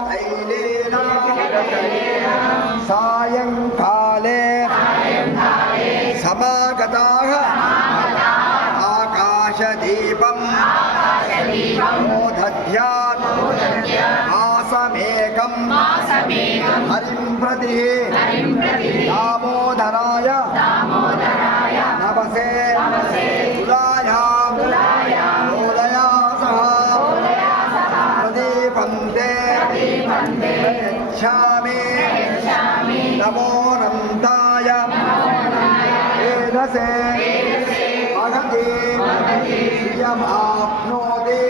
तैलेन सायङ्काले समागताः आकाशदीपं मोदध्यात् मासमेकं हरिं प्रति दामोदराय యచ్ఛామి నమో నందాయ వేదసే మహతి శ్రియమాప్నోతి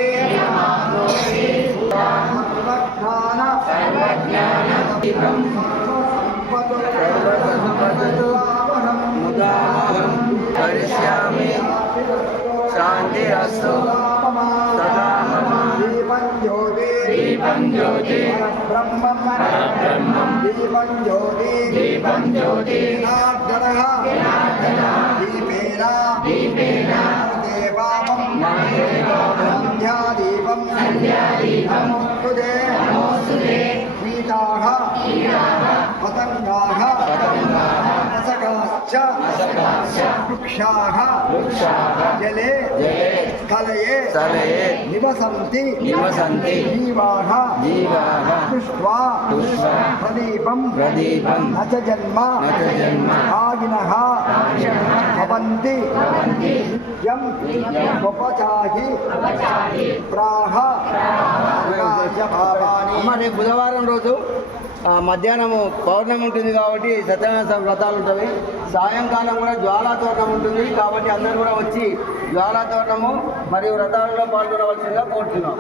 సర్వజ్ఞాన ముదాహం కరిష్యామి దీపం జ్యోతి. దీపం జ్యోతి దీపం జ్యోతి దీపేన. దీపేన. దేవామం సంధ్యాదీపం. సంధ్యాదీపం. గీతాః పతంగాః వృక్షాः వృక్షాः జలే. జలే. స్థలయే స్థలయే నివసంతి. నివసంతి. జీవాः జీవాः దృష్ట్వా దృష్ట్వా ప్రదీపం ప్రదీపం. న చ జన్మ న చ జన్మ ఆగినః భవంతి. నిత్యం ఉపచాహి ప్రాహ. ఆకాశభావాని అమ్మ రేపు బుధవారం రోజు మధ్యాహ్నము పౌర్ణమి ఉంటుంది కాబట్టి సత్యనారాయణ వ్రతాలు ఉంటాయి సాయంకాలం కూడా జ్వాలా తోటం ఉంటుంది కాబట్టి అందరూ కూడా వచ్చి జ్వాలా తోటము మరియు వ్రతాలలో పాల్గొనవలసిందిగా కోరుతున్నాం